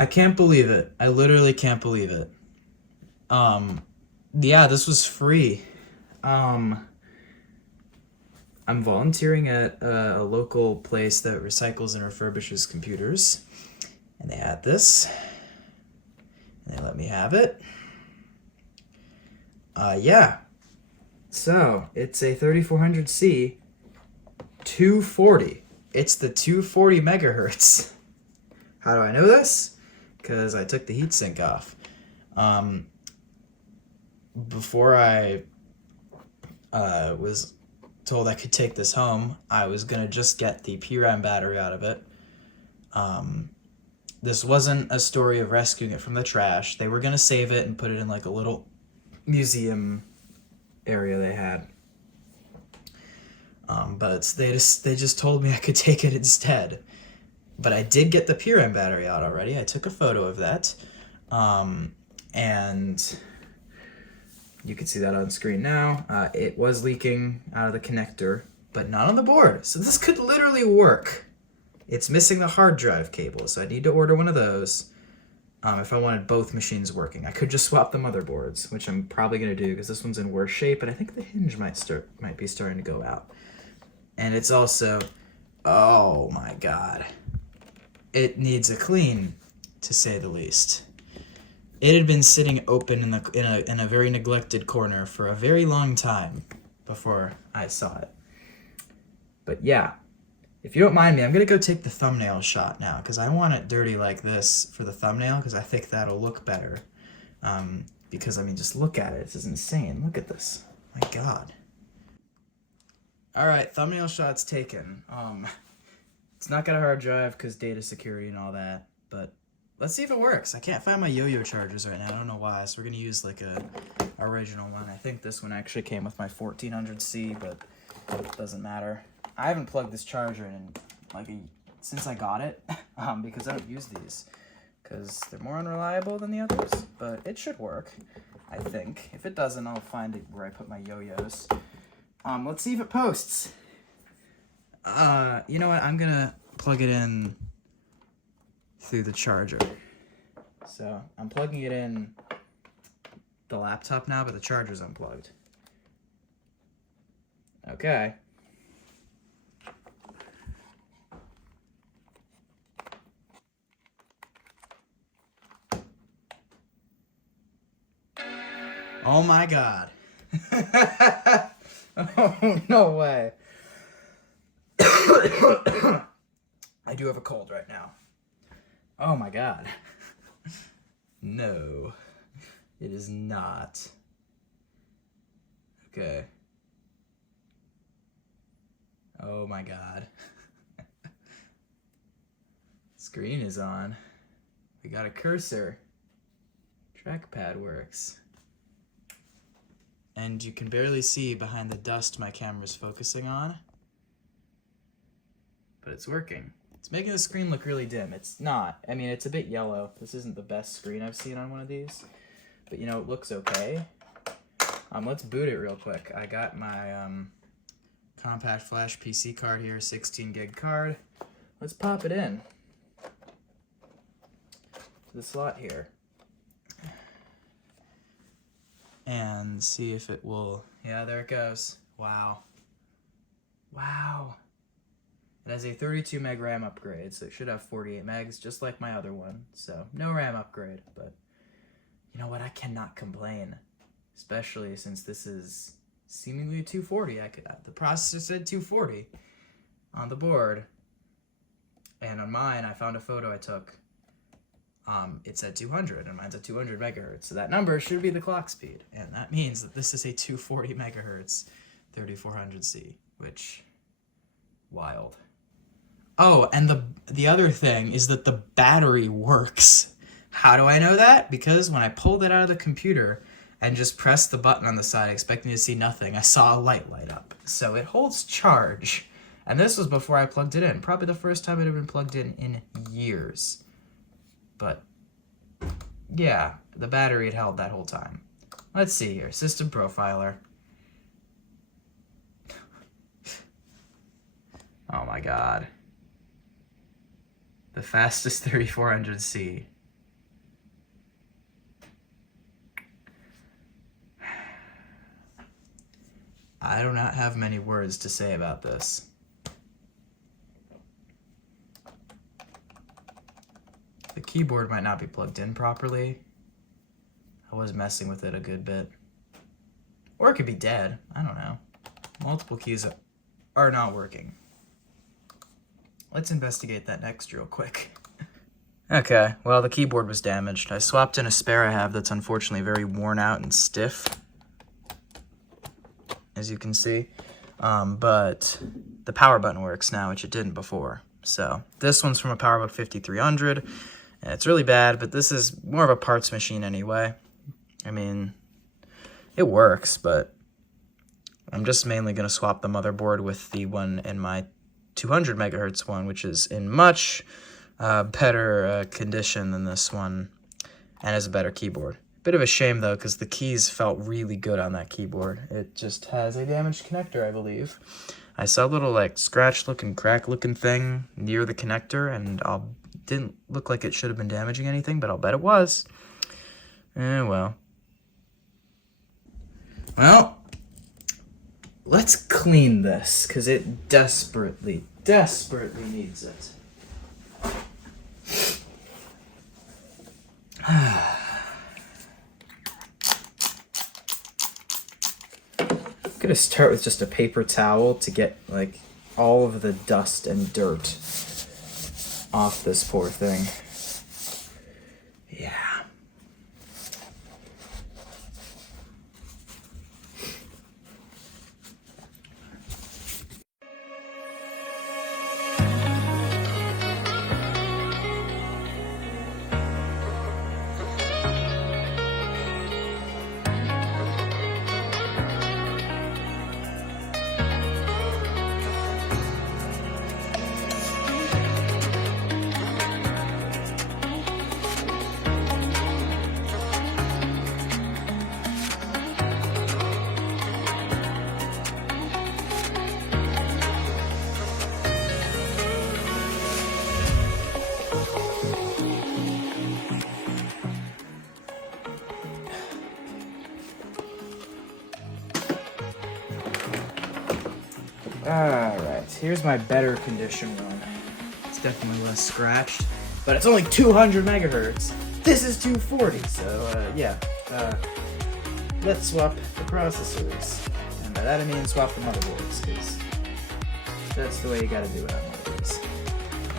I can't believe it. I literally can't believe it. Um, yeah, this was free. Um, I'm volunteering at a local place that recycles and refurbishes computers, and they had this, and they let me have it. Yeah. So it's a 3400C 240. It's the 240 megahertz. How do I know this? Because I took the heatsink off. Um, before I was told I could take this home, I was gonna just get the PRAM battery out of it. Um, this wasn't a story of rescuing it from the trash. They were gonna save it and put it in like a little museum area they had. But they just told me I could take it instead. But I did get the PRAM battery out already. I took a photo of that, and you can see that on screen now. It was leaking out of the connector, but not on the board. So this could literally work. It's missing the hard drive cable, so I need to order one of those if I wanted both machines working. I could just swap the motherboards, which I'm probably gonna do because this one's in worse shape, and I think the hinge might be starting to go out. And it's also, oh my god, it needs a clean, to say the least. It had been sitting open in a very neglected corner for a very long time before I saw it. But yeah, if you don't mind me, I'm gonna go take the thumbnail shot now because I want it dirty like this for the thumbnail because I think that'll look better. Because I mean, just look at it. This is insane. Look at this. My God. All right, thumbnail shots taken. It's not got a hard drive because data security and all that, but let's see if it works. I can't find my yo-yo chargers right now. I don't know why, so we're gonna use like a original one. I think this one actually came with my 1400C, but it doesn't matter. I haven't plugged this charger in like since I got it, because I don't use these because they're more unreliable than the others, but it should work, I think. If it doesn't, I'll find it where I put my yo-yos. Let's see if it posts. You know what? I'm gonna plug it in through the charger. So I'm plugging it in the laptop now, but the charger's unplugged. Okay. Oh my God. Oh, no way. I do have a cold right now. Oh my God. No, it is not. Okay. Oh my God. Screen is on. We got a cursor. Trackpad works. And you can barely see behind the dust my camera's focusing on. But it's working. It's making the screen look really dim. It's not. I mean, it's a bit yellow. This isn't the best screen I've seen on one of these. But, you know, it looks okay. Let's boot it real quick. I got my compact flash PC card here, 16 gig card. Let's pop it in to the slot here. And see if it will. Yeah, there it goes. Wow. Wow. It has a 32 meg RAM upgrade, so it should have 48 megs, just like my other one. So no RAM upgrade, but you know what? I cannot complain, especially since this is seemingly 240. The processor said 240 on the board, and on mine, I found a photo I took. It said 200, and mine's at 200 megahertz. So that number should be the clock speed, and that means that this is a 240 megahertz 3400C, which, wild. Oh, and the other thing is that the battery works. How do I know that? Because when I pulled it out of the computer and just pressed the button on the side expecting to see nothing, I saw a light up. So it holds charge. And this was before I plugged it in. Probably the first time it had been plugged in years. But yeah, the battery had held that whole time. Let's see here. System profiler. Oh my God. The fastest 3400C. I do not have many words to say about this. The keyboard might not be plugged in properly. I was messing with it a good bit. Or it could be dead. I don't know. Multiple keys are not working. Let's investigate that next real quick. Okay, well, the keyboard was damaged. I swapped in a spare I have that's unfortunately very worn out and stiff, as you can see. But the power button works now, which it didn't before. So this one's from a PowerBook 5300, and it's really bad, but this is more of a parts machine anyway. I mean, it works, but I'm just mainly going to swap the motherboard with the one in my 200 megahertz one, which is in much better condition than this one, and has a better keyboard. Bit of a shame though, because the keys felt really good on that keyboard. It just has a damaged connector, I believe. I saw a little like scratch looking, crack looking thing near the connector, and didn't look like it should have been damaging anything, but I'll bet it was. Well, let's clean this, because it desperately needs it. I'm gonna start with just a paper towel to get like all of the dust and dirt off this poor thing. Yeah. Alright, here's my better condition one. It's definitely less scratched, but it's only 200 megahertz. This is 240, so yeah. Let's swap the processors. And by that I mean swap the motherboards, because that's the way you gotta do it on one of these.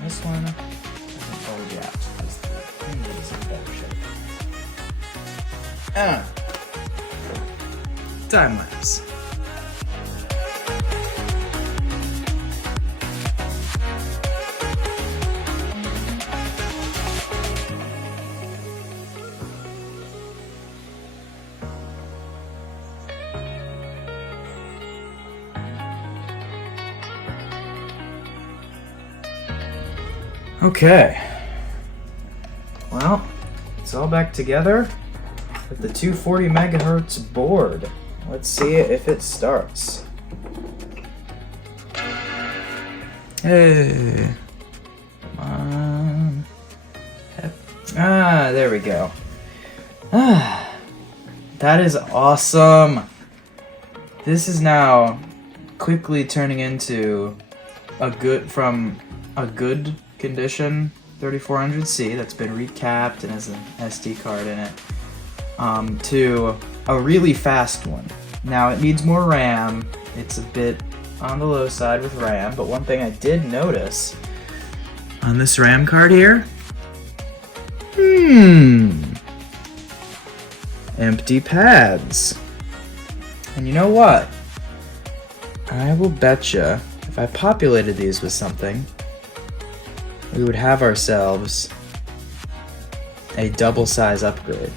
This one doesn't bulge out, because the thing is in better shape. Time lapse. Okay, well, it's all back together with the 240 megahertz board. Let's see if it starts. Hey, come on. There we go. That is awesome. This is now quickly turning into a good condition 3400C that's been recapped and has an SD card in it, to a really fast one. Now it needs more RAM. It's a bit on the low side with RAM, but one thing I did notice on this RAM card here, empty pads. And you know what? I will betcha if I populated these with something, we would have ourselves a double size upgrade.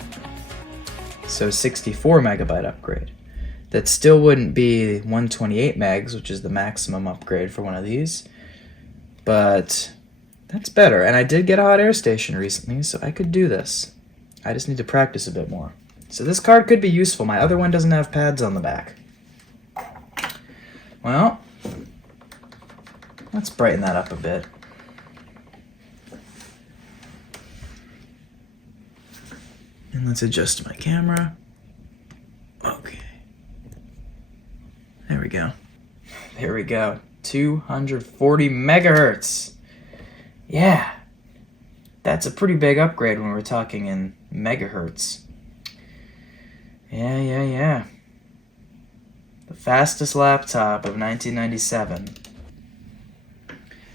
So 64 megabyte upgrade. That still wouldn't be 128 megs, which is the maximum upgrade for one of these, but that's better. And I did get a hot air station recently, so I could do this. I just need to practice a bit more. So this card could be useful. My other one doesn't have pads on the back. Well, let's brighten that up a bit. And let's adjust my camera. Okay. There we go. we go. 240 megahertz. Yeah. That's a pretty big upgrade when we're talking in megahertz. Yeah. The fastest laptop of 1997.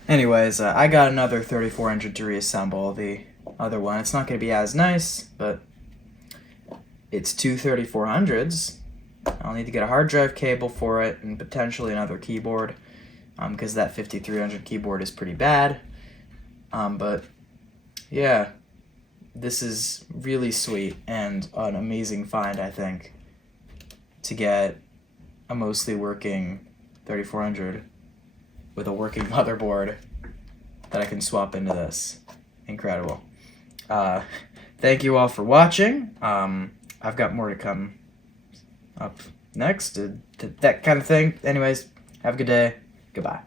Anyways, I got another 3400 to reassemble. The other one, it's not going to be as nice, but it's two 3400s. I'll need to get a hard drive cable for it and potentially another keyboard, because that 5300 keyboard is pretty bad. But yeah, this is really sweet and an amazing find, I think, to get a mostly working 3400 with a working motherboard that I can swap into this. Incredible. Thank you all for watching. I've got more to come up next, that kind of thing. Anyways, have a good day. Goodbye.